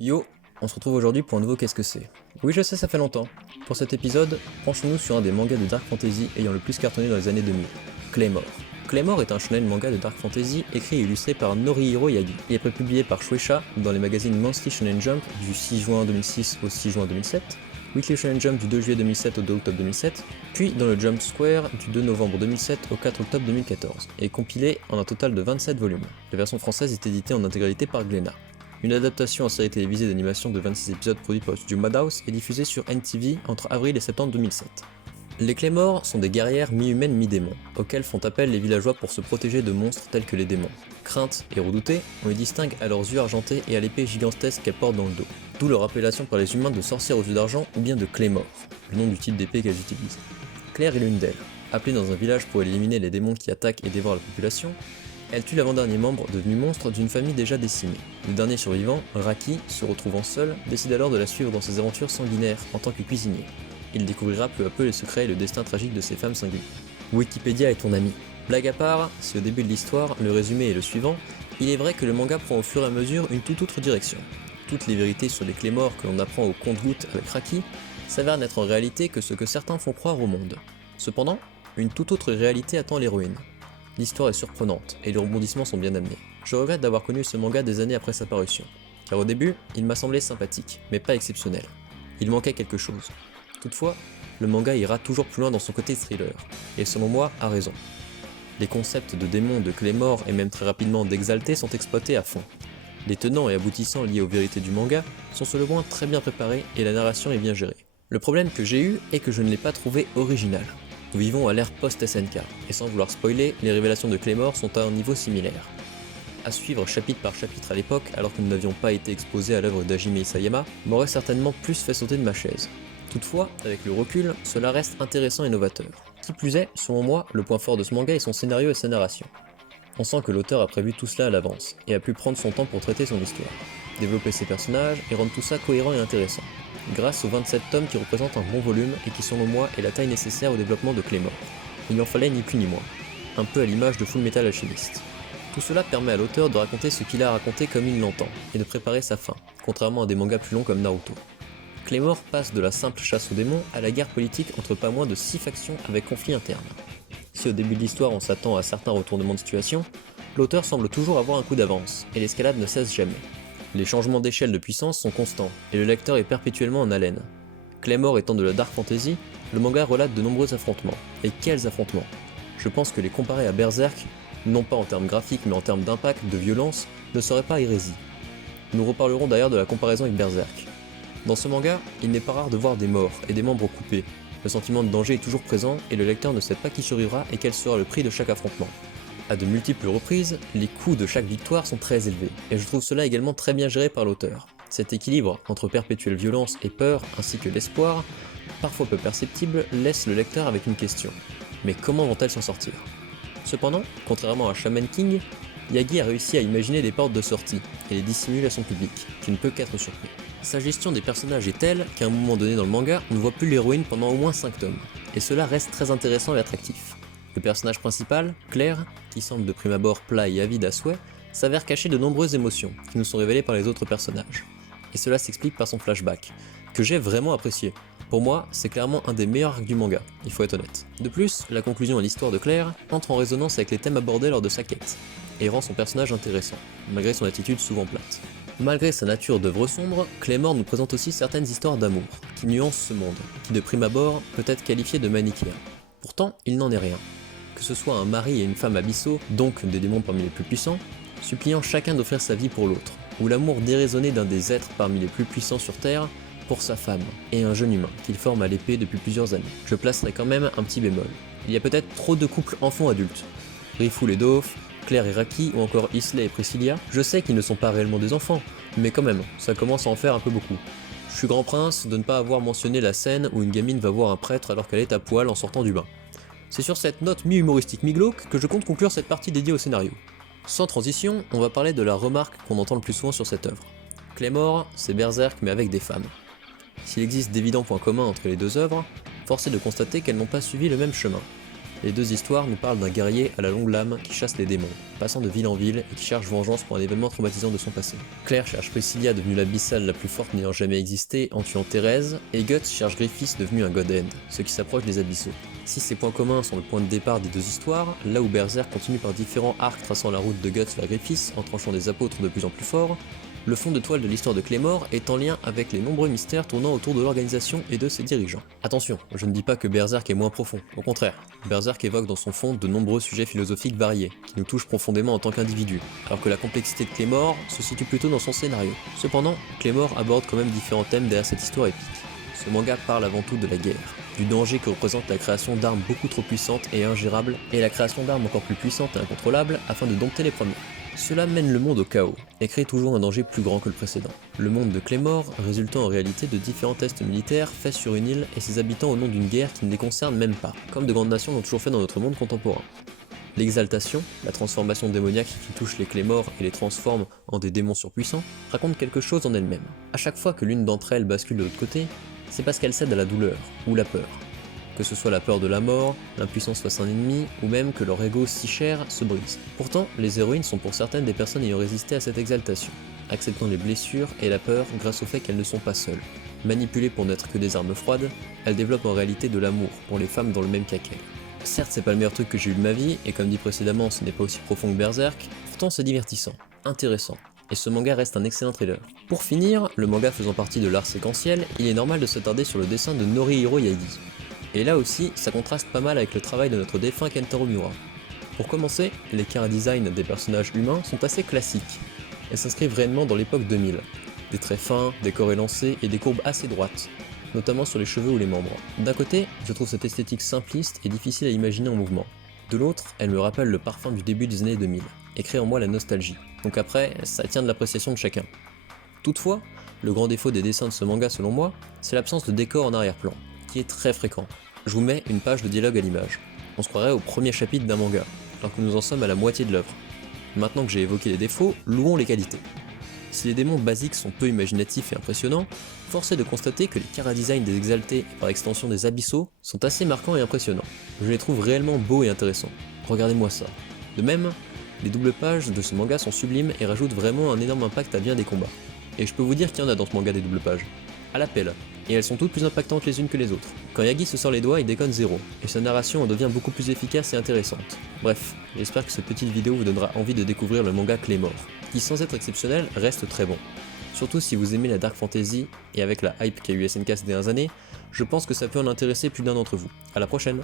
Yo, on se retrouve aujourd'hui pour un nouveau Qu'est-ce que c'est. Oui, je sais, ça fait longtemps. Pour cet épisode, penchons-nous sur un des mangas de Dark Fantasy ayant le plus cartonné dans les années 2000, Claymore. Claymore est un shonen manga de Dark Fantasy écrit et illustré par Norihiro Yagi. Il est prépublié par Shueisha dans les magazines Monthly Shonen Jump du 6 juin 2006 au 6 juin 2007, Weekly Shonen Jump du 2 juillet 2007 au 2 octobre 2007, puis dans le Jump Square du 2 novembre 2007 au 4 octobre 2014, et compilé en un total de 27 volumes. La version française est éditée en intégralité par Glénat. Une adaptation en série télévisée d'animation de 26 épisodes produite par le studio Madhouse est diffusée sur NTV entre avril et septembre 2007. Les Claymore sont des guerrières mi-humaines mi-démons, auxquelles font appel les villageois pour se protéger de monstres tels que les démons. Craintes et redoutées, on les distingue à leurs yeux argentés et à l'épée gigantesque qu'elles portent dans le dos, d'où leur appellation par les humains de sorcières aux yeux d'argent ou bien de Claymore, le nom du type d'épée qu'elles utilisent. Claire est l'une d'elles. Appelée dans un village pour éliminer les démons qui attaquent et dévorent la population, elle tue l'avant-dernier membre devenu monstre d'une famille déjà décimée. Le dernier survivant, Raki, se retrouvant seul, décide alors de la suivre dans ses aventures sanguinaires en tant que cuisinier. Il découvrira peu à peu les secrets et le destin tragique de ces femmes singulières. Wikipédia est ton ami. Blague à part, si au début de l'histoire, le résumé est le suivant, il est vrai que le manga prend au fur et à mesure une toute autre direction. Toutes les vérités sur les Claymore que l'on apprend au compte-gouttes avec Raki s'avèrent n'être en réalité que ce que certains font croire au monde. Cependant, une toute autre réalité attend l'héroïne. L'histoire est surprenante, et les rebondissements sont bien amenés. Je regrette d'avoir connu ce manga des années après sa parution, car au début, il m'a semblé sympathique, mais pas exceptionnel. Il manquait quelque chose. Toutefois, le manga ira toujours plus loin dans son côté thriller, et selon moi, a raison. Les concepts de démons, de Claymore et même très rapidement d'exaltés sont exploités à fond. Les tenants et aboutissants liés aux vérités du manga sont sur le moins très bien préparés et la narration est bien gérée. Le problème que j'ai eu est que je ne l'ai pas trouvé original. Nous vivons à l'ère post-SNK, et sans vouloir spoiler, les révélations de Claymore sont à un niveau similaire. À suivre chapitre par chapitre à l'époque, alors que nous n'avions pas été exposés à l'œuvre d'Hajime Isayama, m'aurait certainement plus fait sauter de ma chaise. Toutefois, avec le recul, cela reste intéressant et novateur. Qui plus est, selon moi, le point fort de ce manga est son scénario et sa narration. On sent que l'auteur a prévu tout cela à l'avance, et a pu prendre son temps pour traiter son histoire, développer ses personnages et rendre tout ça cohérent et intéressant, grâce aux 27 tomes qui représentent un bon volume et qui selon moi est la taille nécessaire au développement de Claymore. Il en fallait ni plus ni moins, un peu à l'image de Full Metal Alchemist. Tout cela permet à l'auteur de raconter ce qu'il a raconté comme il l'entend, et de préparer sa fin, contrairement à des mangas plus longs comme Naruto. Claymore passe de la simple chasse aux démons à la guerre politique entre pas moins de 6 factions avec conflits internes. Si au début de l'histoire on s'attend à certains retournements de situation, l'auteur semble toujours avoir un coup d'avance, et l'escalade ne cesse jamais. Les changements d'échelle de puissance sont constants, et le lecteur est perpétuellement en haleine. Claymore étant de la dark fantasy, le manga relate de nombreux affrontements. Et quels affrontements! Je pense que les comparer à Berserk, non pas en termes graphiques mais en termes d'impact, de violence, ne serait pas hérésie. Nous reparlerons d'ailleurs de la comparaison avec Berserk. Dans ce manga, il n'est pas rare de voir des morts et des membres coupés. Le sentiment de danger est toujours présent et le lecteur ne sait pas qui survivra et quel sera le prix de chaque affrontement. À de multiples reprises, les coûts de chaque victoire sont très élevés, et je trouve cela également très bien géré par l'auteur. Cet équilibre entre perpétuelle violence et peur, ainsi que l'espoir, parfois peu perceptible, laisse le lecteur avec une question. Mais comment vont-elles s'en sortir? Cependant, contrairement à Shaman King, Yagi a réussi à imaginer des portes de sortie, et les dissimule à son public, qui ne peut qu'être surpris. Sa gestion des personnages est telle qu'à un moment donné dans le manga, on ne voit plus l'héroïne pendant au moins 5 tomes, et cela reste très intéressant et attractif. Le personnage principal, Claire, qui semble de prime abord plat et avide à souhait, s'avère cacher de nombreuses émotions qui nous sont révélées par les autres personnages. Et cela s'explique par son flashback, que j'ai vraiment apprécié. Pour moi, c'est clairement un des meilleurs arcs du manga, il faut être honnête. De plus, la conclusion à l'histoire de Claire entre en résonance avec les thèmes abordés lors de sa quête, et rend son personnage intéressant, malgré son attitude souvent plate. Malgré sa nature d'œuvre sombre, Claymore nous présente aussi certaines histoires d'amour, qui nuancent ce monde, qui de prime abord peut être qualifié de manichéen. Pourtant, il n'en est rien. Que ce soit un mari et une femme abyssaux, donc des démons parmi les plus puissants, suppliant chacun d'offrir sa vie pour l'autre, ou l'amour déraisonné d'un des êtres parmi les plus puissants sur Terre pour sa femme, et un jeune humain qu'il forme à l'épée depuis plusieurs années. Je placerai quand même un petit bémol. Il y a peut-être trop de couples enfants-adultes. Riful et Doph, Claire et Raki, ou encore Isley et Priscilla, je sais qu'ils ne sont pas réellement des enfants, mais quand même, ça commence à en faire un peu beaucoup. Je suis grand prince de ne pas avoir mentionné la scène où une gamine va voir un prêtre alors qu'elle est à poil en sortant du bain. C'est sur cette note mi-humoristique mi-glauque que je compte conclure cette partie dédiée au scénario. Sans transition, on va parler de la remarque qu'on entend le plus souvent sur cette œuvre. Claymore, c'est Berserk mais avec des femmes. S'il existe d'évidents points communs entre les deux œuvres, force est de constater qu'elles n'ont pas suivi le même chemin. Les deux histoires nous parlent d'un guerrier à la longue lame qui chasse les démons, passant de ville en ville et qui cherche vengeance pour un événement traumatisant de son passé. Claire cherche Priscilla, devenue l'abyssale la plus forte n'ayant jamais existé, en tuant Thérèse, et Guts cherche Griffiths, devenu un God End, ce qui s'approche des abyssaux. Si ces points communs sont le point de départ des deux histoires, là où Berserk continue par différents arcs traçant la route de Guts vers Griffiths en tranchant des apôtres de plus en plus forts, le fond de toile de l'histoire de Claymore est en lien avec les nombreux mystères tournant autour de l'organisation et de ses dirigeants. Attention, je ne dis pas que Berserk est moins profond, au contraire, Berserk évoque dans son fond de nombreux sujets philosophiques variés, qui nous touchent profondément en tant qu'individus, alors que la complexité de Claymore se situe plutôt dans son scénario. Cependant, Claymore aborde quand même différents thèmes derrière cette histoire épique. Ce manga parle avant tout de la guerre, du danger que représente la création d'armes beaucoup trop puissantes et ingérables, et la création d'armes encore plus puissantes et incontrôlables afin de dompter les premières. Cela mène le monde au chaos, et crée toujours un danger plus grand que le précédent. Le monde de Claymore résultant en réalité de différents tests militaires faits sur une île et ses habitants au nom d'une guerre qui ne les concerne même pas, comme de grandes nations l'ont toujours fait dans notre monde contemporain. L'exaltation, la transformation démoniaque qui touche les Claymore et les transforme en des démons surpuissants, raconte quelque chose en elle-même. À chaque fois que l'une d'entre elles bascule de l'autre côté, c'est parce qu'elle cède à la douleur, ou la peur. Que ce soit la peur de la mort, l'impuissance face à un ennemi, ou même que leur ego si cher se brise. Pourtant, les héroïnes sont pour certaines des personnes ayant résisté à cette exaltation, acceptant les blessures et la peur grâce au fait qu'elles ne sont pas seules. Manipulées pour n'être que des armes froides, elles développent en réalité de l'amour pour les femmes dans le même cas qu'elles. Certes, c'est pas le meilleur truc que j'ai eu de ma vie, et comme dit précédemment, ce n'est pas aussi profond que Berserk, pourtant c'est divertissant, intéressant. Et ce manga reste un excellent thriller. Pour finir, le manga faisant partie de l'art séquentiel, il est normal de s'attarder sur le dessin de Norihiro Yaegi. Et là aussi, ça contraste pas mal avec le travail de notre défunt Kentaro Miura. Pour commencer, les chara-design des personnages humains sont assez classiques, et s'inscrivent réellement dans l'époque 2000. Des traits fins, des corps élancés et des courbes assez droites, notamment sur les cheveux ou les membres. D'un côté, je trouve cette esthétique simpliste et difficile à imaginer en mouvement. De l'autre, elle me rappelle le parfum du début des années 2000, et crée en moi la nostalgie. Donc après, ça tient de l'appréciation de chacun. Toutefois, le grand défaut des dessins de ce manga selon moi, c'est l'absence de décor en arrière-plan, qui est très fréquent. Je vous mets une page de dialogue à l'image. On se croirait au premier chapitre d'un manga, alors que nous en sommes à la moitié de l'œuvre. Maintenant que j'ai évoqué les défauts, louons les qualités. Si les démons basiques sont peu imaginatifs et impressionnants, force est de constater que les chara-design des exaltés et par extension des abyssaux sont assez marquants et impressionnants. Je les trouve réellement beaux et intéressants. Regardez-moi ça. De même, les doubles pages de ce manga sont sublimes et rajoutent vraiment un énorme impact à bien des combats. Et je peux vous dire qu'il y en a dans ce manga des doubles pages. À l'appel. Et elles sont toutes plus impactantes les unes que les autres. Quand Yagi se sort les doigts, il déconne zéro, et sa narration en devient beaucoup plus efficace et intéressante. Bref, j'espère que cette petite vidéo vous donnera envie de découvrir le manga Claymore, qui sans être exceptionnel reste très bon. Surtout si vous aimez la dark fantasy, et avec la hype qu'a eu SNK ces dernières années, je pense que ça peut en intéresser plus d'un d'entre vous. À la prochaine!